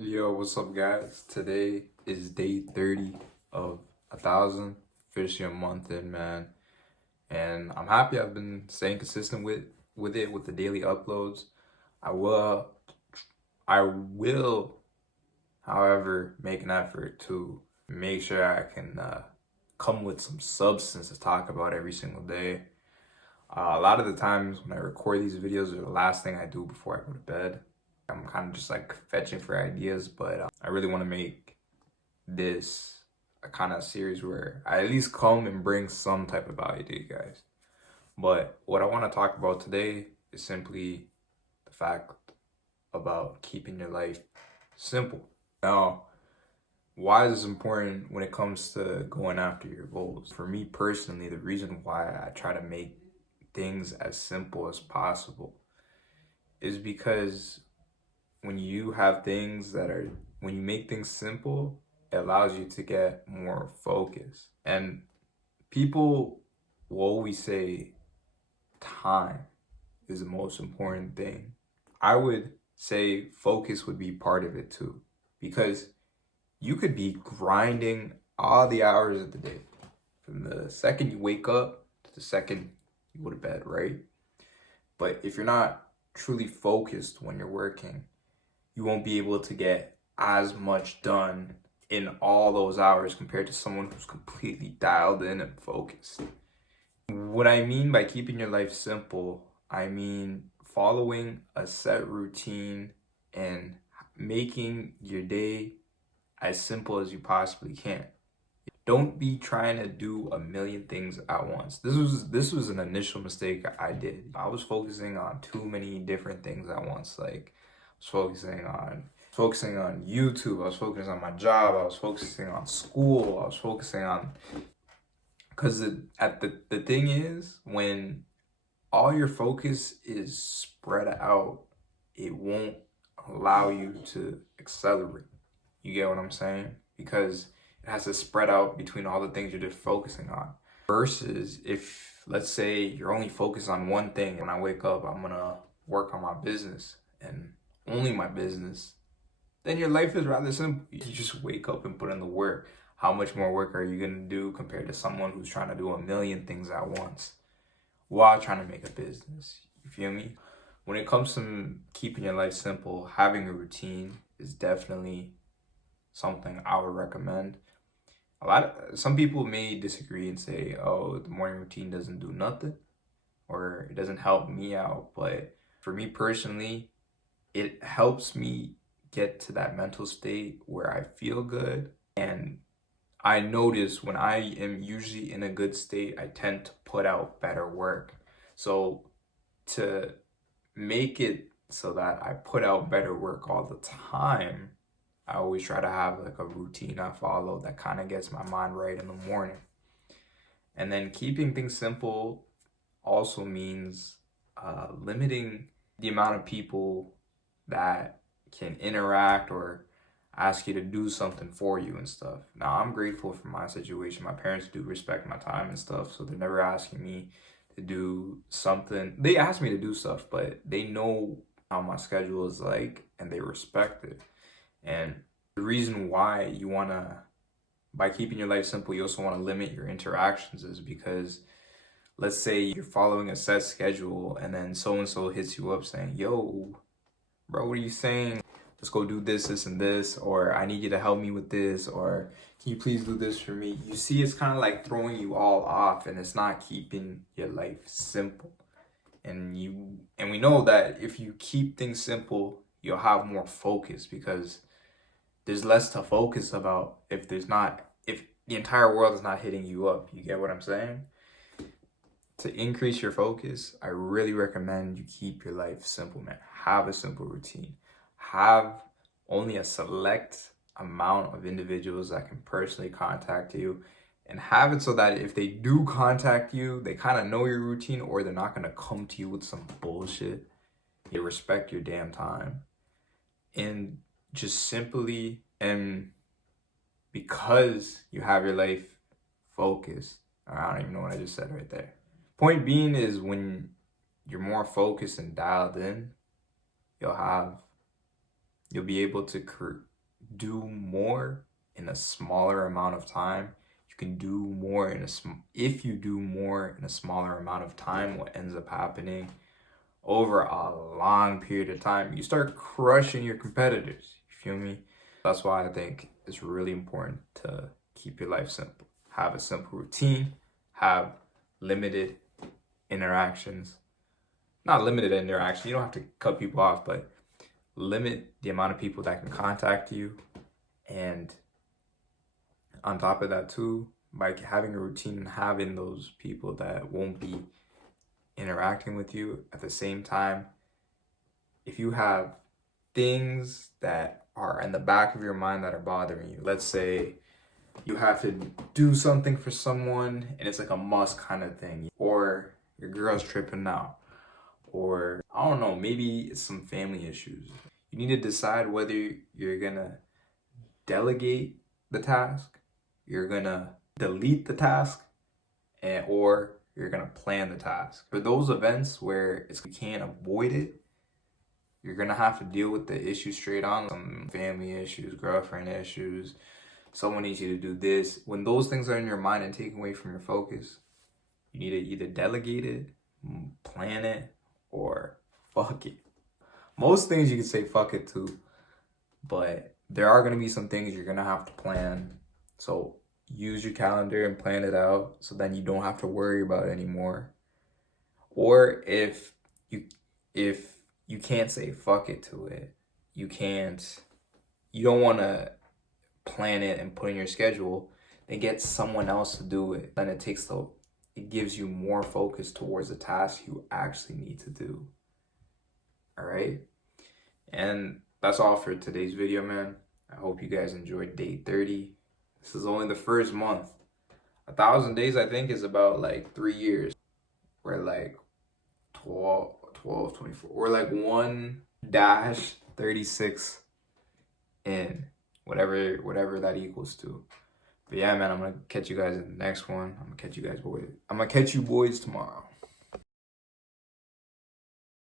Yo, what's up, guys? Today is day 30 of 1,000, officially a month in, man. And I'm happy I've been staying consistent with the daily uploads. I will, I will, however, make an effort to make sure I can come with some substance to talk about every single day. A lot of the times when I record these videos are the last thing I do before I go to bed. I'm kind of just like fetching for ideas, but I really want to make this a kind of series where I at least come and bring some type of value to you guys. But what I want to talk about today is simply the fact about keeping your life simple. Now, why is this important when it comes to going after your goals? For me personally, the reason why I try to make things as simple as possible is because when you make things simple, it allows you to get more focus. And people will always say time is the most important thing. I would say focus would be part of it too, because you could be grinding all the hours of the day from the second you wake up to the second you go to bed, right? But if you're not truly focused when you're working, you won't be able to get as much done in all those hours compared to someone who's completely dialed in and focused. What I mean by keeping your life simple, I mean following a set routine and making your day as simple as you possibly can. Don't be trying to do a million things at once. This was an initial mistake I did. I was focusing on too many different things at once. Like I was focusing on YouTube, I was focusing on my job, I was focusing on school, I was focusing on because the thing is, when all your focus is spread out, it won't allow you to accelerate. You get what I'm saying? Because it has to spread out between all the things you're just focusing on. Versus if, let's say, you're only focused on one thing. When I wake up, I'm gonna work on my business and only my business. Then your life is rather simple. You just wake up and put in the work. How much more work are you gonna do compared to someone who's trying to do a million things at once while trying to make a business? You feel me? When it comes to keeping your life simple, having a routine is definitely something I would recommend. Some people may disagree and say, oh, the morning routine doesn't do nothing or it doesn't help me out. But for me personally, it helps me get to that mental state where I feel good. And I notice when I am usually in a good state, I tend to put out better work. So to make it so that I put out better work all the time, I always try to have like a routine I follow that kind of gets my mind right in the morning. And then keeping things simple also means limiting the amount of people that can interact or ask you to do something for you and stuff. Now, I'm grateful for my situation. My parents do respect my time and stuff, so they're never asking me to do something. They ask me to do stuff, but they know how my schedule is like and they respect it. And the reason why by keeping your life simple, you also want to limit your interactions is because let's say you're following a set schedule and then so-and-so hits you up saying, yo, bro, what are you saying? Let's go do this, this, and this, or I need you to help me with this, or can you please do this for me? You see, it's kind of like throwing you all off and it's not keeping your life simple. And we know that if you keep things simple, you'll have more focus because there's less to focus about if the entire world is not hitting you up. You get what I'm saying? To increase your focus, I really recommend you keep your life simple, man. Have a simple routine. Have only a select amount of individuals that can personally contact you, and have it so that if they do contact you, they kind of know your routine or they're not going to come to you with some bullshit. They respect your damn time. And just simply, and because you have your life focused, I don't even know what I just said right there. Point being is when you're more focused and dialed in, you'll be able to do more in a smaller amount of time. You can do more if you do more in a smaller amount of time, what ends up happening over a long period of time, you start crushing your competitors. You feel me? That's why I think it's really important to keep your life simple. Have a simple routine, have limited interactions. Not limited interactions, you don't have to cut people off, but limit the amount of people that can contact you. And on top of that too, by having a routine and having those people that won't be interacting with you at the same time, if you have things that are in the back of your mind that are bothering you, let's say you have to do something for someone and it's like a must kind of thing, or your girl's tripping out, or I don't know, maybe it's some family issues. You need to decide whether you're gonna delegate the task, you're gonna delete the task, or you're gonna plan the task. For those events where you can't avoid it, you're gonna have to deal with the issue straight on. Some family issues, girlfriend issues, someone needs you to do this. When those things are in your mind and taken away from your focus, you need to either delegate it, plan it, or fuck it. Most things you can say fuck it to, but there are gonna be some things you're gonna have to plan. So use your calendar and plan it out so then you don't have to worry about it anymore. Or if you can't say fuck it to it, you don't want to plan it and put in your schedule, then get someone else to do it. Then it gives you more focus towards the task you actually need to do. All right? And that's all for today's video, man. I hope you guys enjoyed day 30. This is only the first month. 1,000 days, I think, is about like 3 years. We're like 12, 24. We're like 1-36 in, whatever that equals to. But yeah, man, I'm gonna catch you guys in the next one. I'm gonna catch you boys tomorrow.